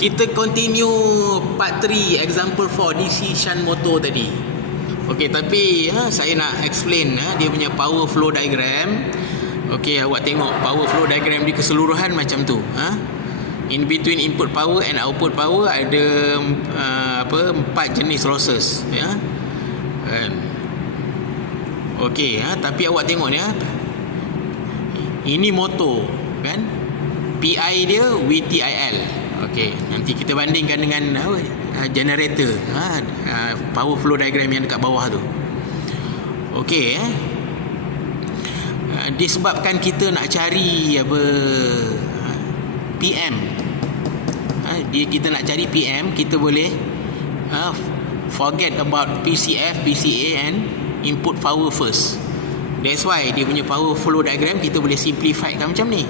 Kita continue part 3 example 4 DC shunt motor tadi. Okey, tapi saya nak explain dia punya power flow diagram. Okey, awak tengok power flow diagram di keseluruhan macam tu. In between input power and output power ada 4 jenis losses, ya. Okey, tapi awak tengok ni ini motor kan, PI dia VTIL. Okey, nanti kita bandingkan dengan generator, power flow diagram yang dekat bawah tu. Okey, disebabkan kita nak cari PM, kita nak cari PM, kita boleh forget about PCF, PCA and input power first. That's why dia punya power flow diagram kita boleh simplify kan macam ni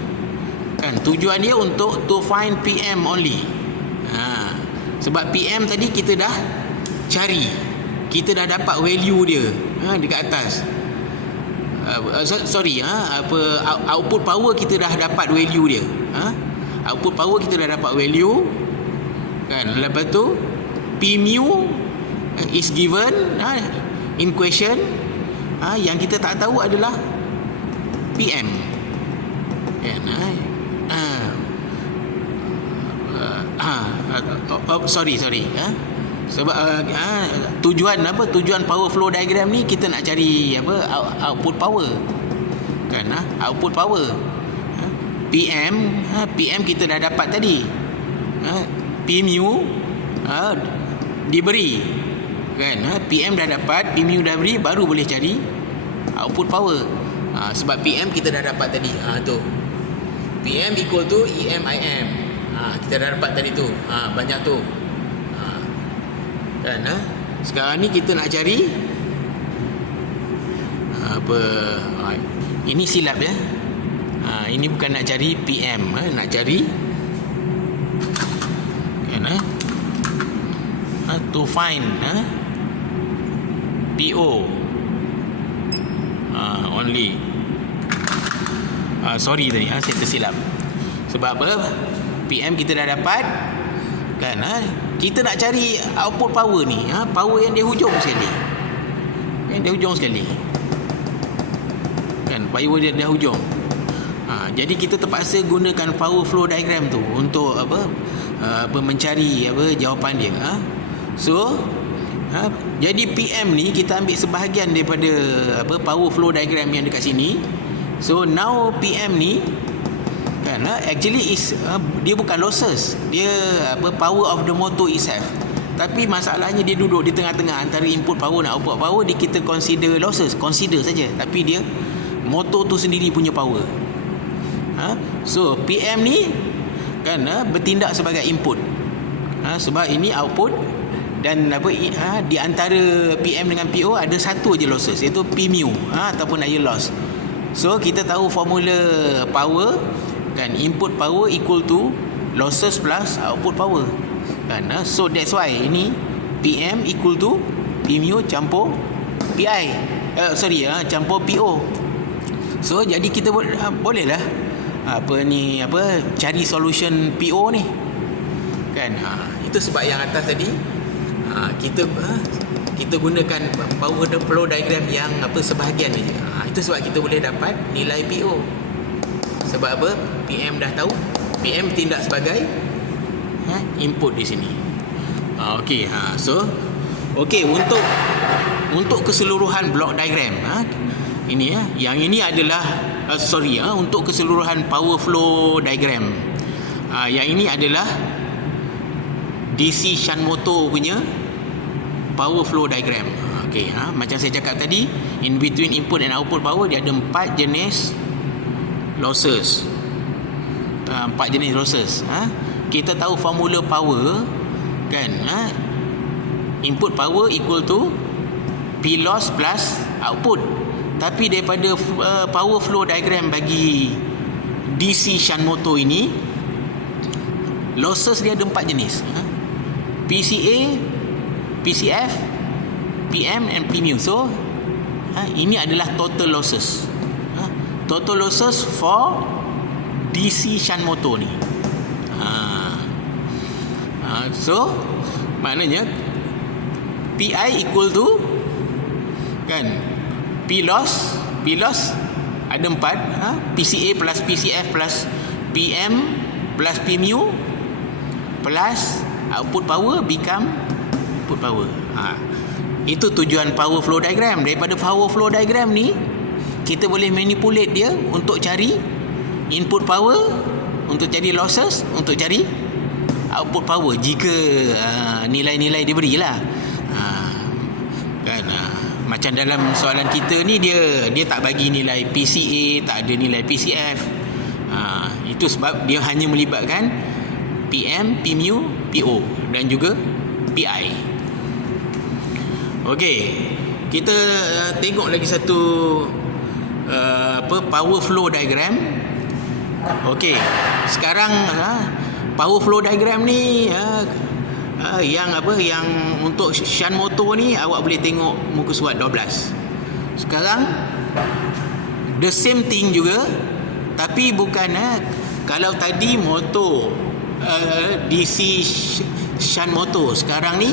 kan. Tujuan dia untuk to find PM only. Sebab PM tadi kita dah cari, kita dah dapat value dia dekat atas. Output power kita dah dapat value dia. Output power kita dah dapat value kan. Lepas tu P mu is given in question. Yang kita tak tahu adalah PM kan. Sorry sebab tujuan power flow diagram ni kita nak cari output power kan. Output power PM kita dah dapat tadi. P mu diberi kan. PM dah dapat, P mu dah beri, baru boleh cari output power. Sebab PM kita dah dapat tadi. Tu PM equal to EM/IM. Kita dah dapat tadi tu. Banyak tu. Kan. Sekarang ni kita nak cari ini silap ya. Ini bukan nak cari PM, nak cari kan, to find PO only. Sorry tadi saya tersilap. Sebab apa? PM kita dah dapat kan. Kita nak cari output power ni, power yang di hujung sekali. Yang di hujung sekali kan, power dia di hujung. Jadi kita terpaksa gunakan power flow diagram tu untuk mencari jawapan dia. So jadi PM ni kita ambil sebahagian daripada power flow diagram yang dekat sini. So now PM ni kan, actually is dia bukan losses, dia power of the motor itself. Tapi masalahnya dia duduk di tengah-tengah antara input power dan output power. Dia kita consider losses, consider saja, tapi dia motor tu sendiri punya power. So PM ni kan bertindak sebagai input. Sebab ini output, dan di antara PM dengan PO ada satu je losses, iaitu P mu ataupun air loss. So kita tahu formula power kan, input power equal to losses plus output power kan. So that's why ini PM equal to P mu campur PI, campur PO. So jadi kita bolehlah cari solution PO ni kan. Itu sebab yang atas tadi kita gunakan power flow diagram yang sebahagian saja. Itu sebab kita boleh dapat nilai PO. Sebab apa? PM dah tahu, PM tindak sebagai input di sini. Okey, untuk keseluruhan block diagram ini yang ini adalah untuk keseluruhan power flow diagram. Yang ini adalah DC shunt motor punya power flow diagram. Okey, macam saya cakap tadi, in between input and output power dia ada 4 jenis losses. 4 jenis losses. Kita tahu formula power kan, input power equal to P loss plus output. Tapi daripada power flow diagram bagi DC shunt motor ini, losses dia ada 4 jenis. PCA, PCF, PM and P mu. So ini adalah total losses. Total losses for DC shunt motor ni. So maknanya PI equal to kan P loss ada 4, PCA plus PCF plus PM plus P mu plus output power become output power. Itu tujuan power flow diagram. Daripada power flow diagram ni kita boleh manipulate dia untuk cari input power, untuk cari losses, untuk cari output power jika nilai-nilai dia berilah. Kan macam dalam soalan kita ni dia tak bagi nilai PCA, tak ada nilai PCF. Itu sebab dia hanya melibatkan PM, P mu, PO dan juga PI. Okey, kita tengok lagi satu power flow diagram. Okey, sekarang power flow diagram ni yang untuk shunt motor ni awak boleh tengok muka surat 12. Sekarang the same thing juga, tapi bukan kalau tadi motor DC shunt motor, sekarang ni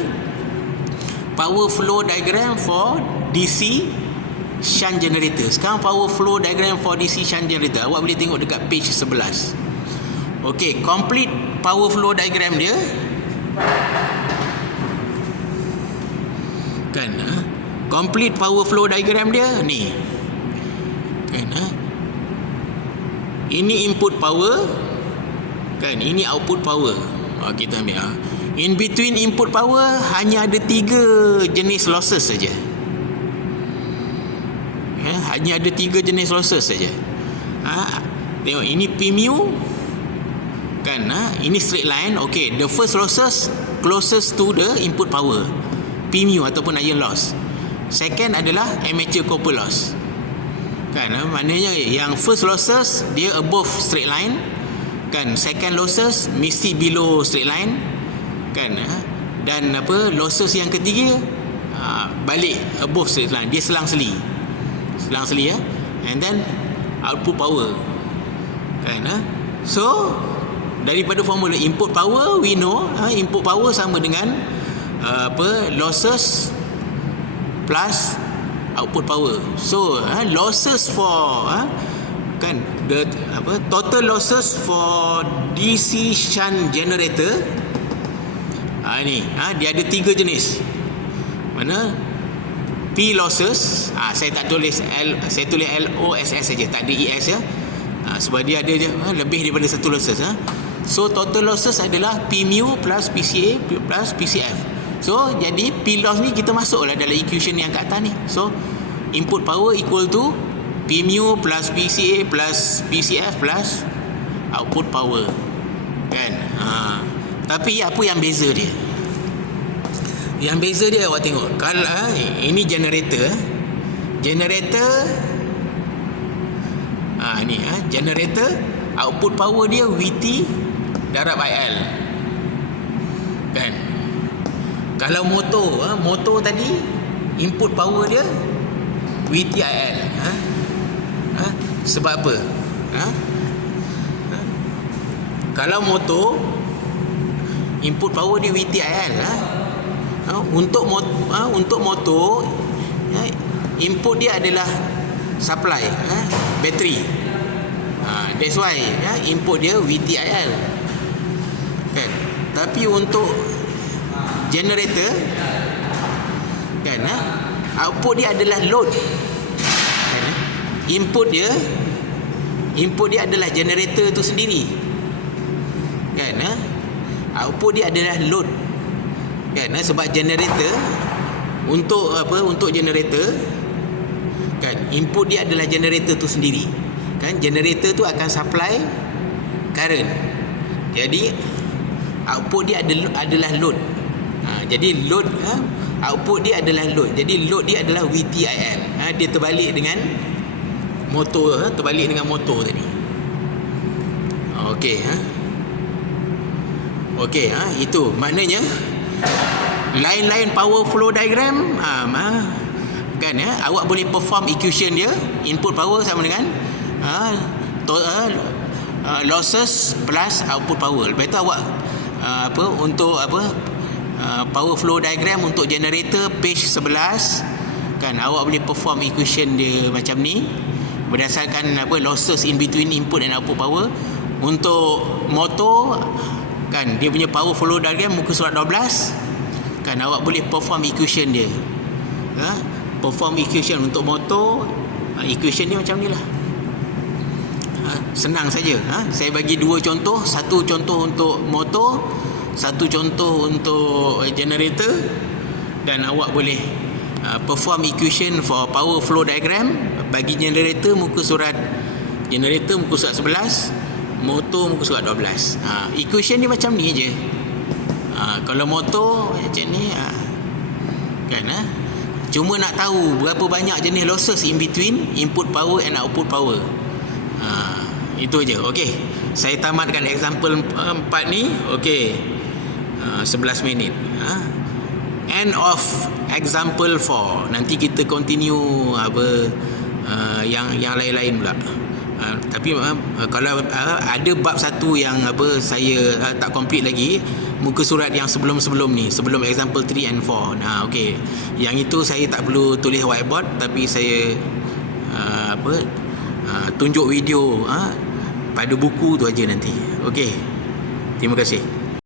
power flow diagram for DC shunt generator. Sekarang power flow diagram for DC shunt generator awak boleh tengok dekat page 11. Okey, complete power flow diagram dia kan, complete power flow diagram dia ni kan, ini input power kan, ini output power. Kita ambil in between input power hanya ada 3 jenis losses saja. Hanya ada 3 jenis losses saja. Tengok ini P mu kan, ini straight line. Okey, the first losses closest to the input power, P mu ataupun iron loss. Second adalah amateur copper loss kan, maknanya yang first losses dia above straight line kan, second losses mesti below straight line kan, dan losses yang ketiga balik above straight line, dia selang-seli and then output power kan. So daripada formula input power we know input power sama dengan losses plus output power. So losses for kan the total losses for DC shunt generator ni dia ada 3 jenis. Mana P losses, saya tak tulis L, saya tulis LOSS saja, tak ada ES ya. Sebab dia ada lebih daripada satu losses. So total losses adalah P mu plus PCA plus PCF. So jadi P loss ni kita masuklah dalam equation yang kat atas ni. So input power equal to P mu plus PCA plus PCF plus output power kan. Tapi apa yang beza dia? Yang beza dia awak tengok, kalau ini generator ni generator, output power dia VT darab IL kan. Kalau motor tadi input power dia VT IL. Sebab apa? Kalau motor input power dia VT IL, untuk motor input dia adalah supply bateri. That's why input dia VTIL kan. Tapi untuk generator kan, output dia adalah load kan. Input dia adalah generator tu sendiri kan. Output dia adalah load kan, sebab generator untuk generator kan, input dia adalah generator tu sendiri kan. Generator tu akan supply current, jadi output dia adalah load. Jadi load output dia adalah load, jadi load dia adalah VTIL. Dia terbalik dengan motor, tadi. Okey, itu maknanya line power flow diagram kan awak boleh perform equation dia, input power sama dengan losses plus output power. Lepas tu awak power flow diagram untuk generator page 11 kan. Awak boleh perform equation dia macam ni berdasarkan losses in between input and output power. Untuk motor kan, dia punya power flow diagram muka surat 12 kan. Awak boleh perform equation dia, perform equation untuk motor. Equation dia macam ni lah. Senang saja. Saya bagi dua contoh, satu contoh untuk motor, satu contoh untuk generator, dan awak boleh perform equation for power flow diagram. Bagi generator muka surat 11, motor muka surat 12. Equation dia macam ni je. Kalau motor macam ni kan. Cuma nak tahu berapa banyak jenis losses in between input power and output power. Itu je. Okey, saya tamatkan example 4 ni. Okey, 11 minit. End of example 4. Nanti kita continue yang lain-lain pula. Tapi kalau ada bab satu yang saya tak complete lagi, muka surat yang sebelum ni, sebelum example 3 and 4. Okey, yang itu saya tak perlu tulis whiteboard, tapi saya tunjuk video pada buku tu aja nanti. Okey, terima kasih.